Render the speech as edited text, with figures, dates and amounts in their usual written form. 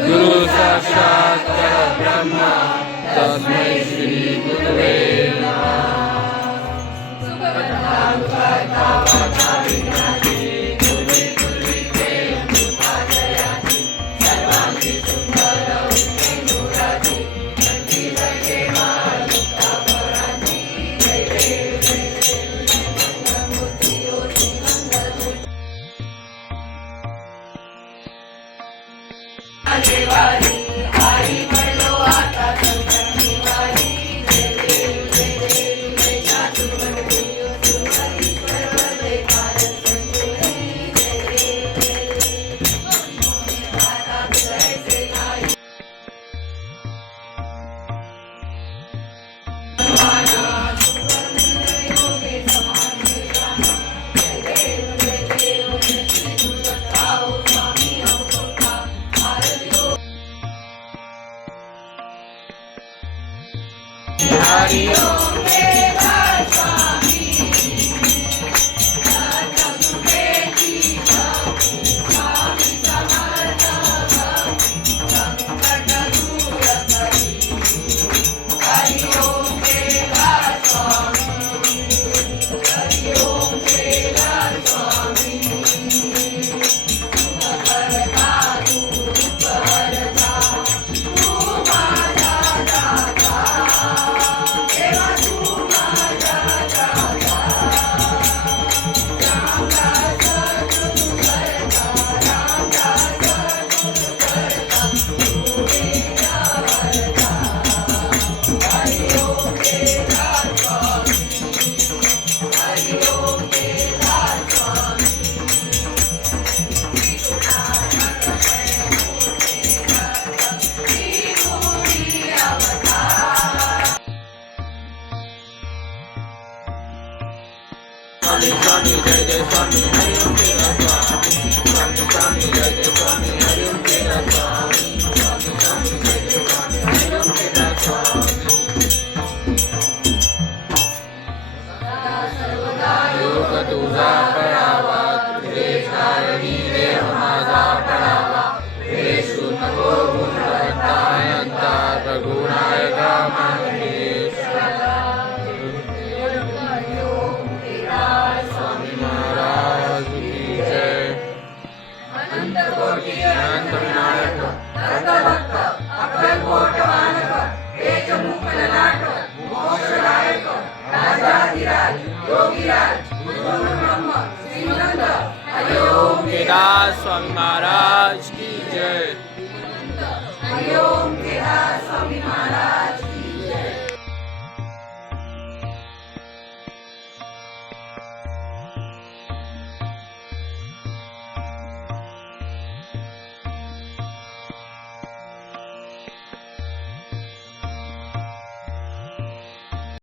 गुरु साक्षात् परब्रह्म तस्मै श्री गुरवे नमः। हरि ओम वेदांत स्वामी स्वामी समर्थ संकट दूर करी। हरि ओम वेदांत स्वामी हरि ओम वेदांत स्वामी करता रूप हरता तू माझा दाता देवा तू माझा दाता रामदास गुरु करता रामदास गुरु करता तू मेरा वरता। हरि ओम वेदांत स्वामी हरि ओम वेदांत स्वामी स्वामी स्वामी जय जय स्वामी हरि ओम तेरा स्वामी स्वामी स्वामी जय जय स्वामी हरि ओम तेरा स्वामी स्वामी स्वामी जय जय स्वामी हरि ओम तेरा स्वामी। योग तुझा पडावा तुझे कारणी देह माझा पडावा येशू नको गुणवंता अनंता रघुनायका मंगेश्वरा। स्वामी महाराज की जय। अनंत कोटि अनंत विनायक भक्त अक्कलकोट मानक तेज मुख ललाट मोक्षदायक राजाधिराज योगीराज गुरु ब्रह्म श्रीमंत हरि ओम वेदांत स्वामी महाराज की जय। हरि ओम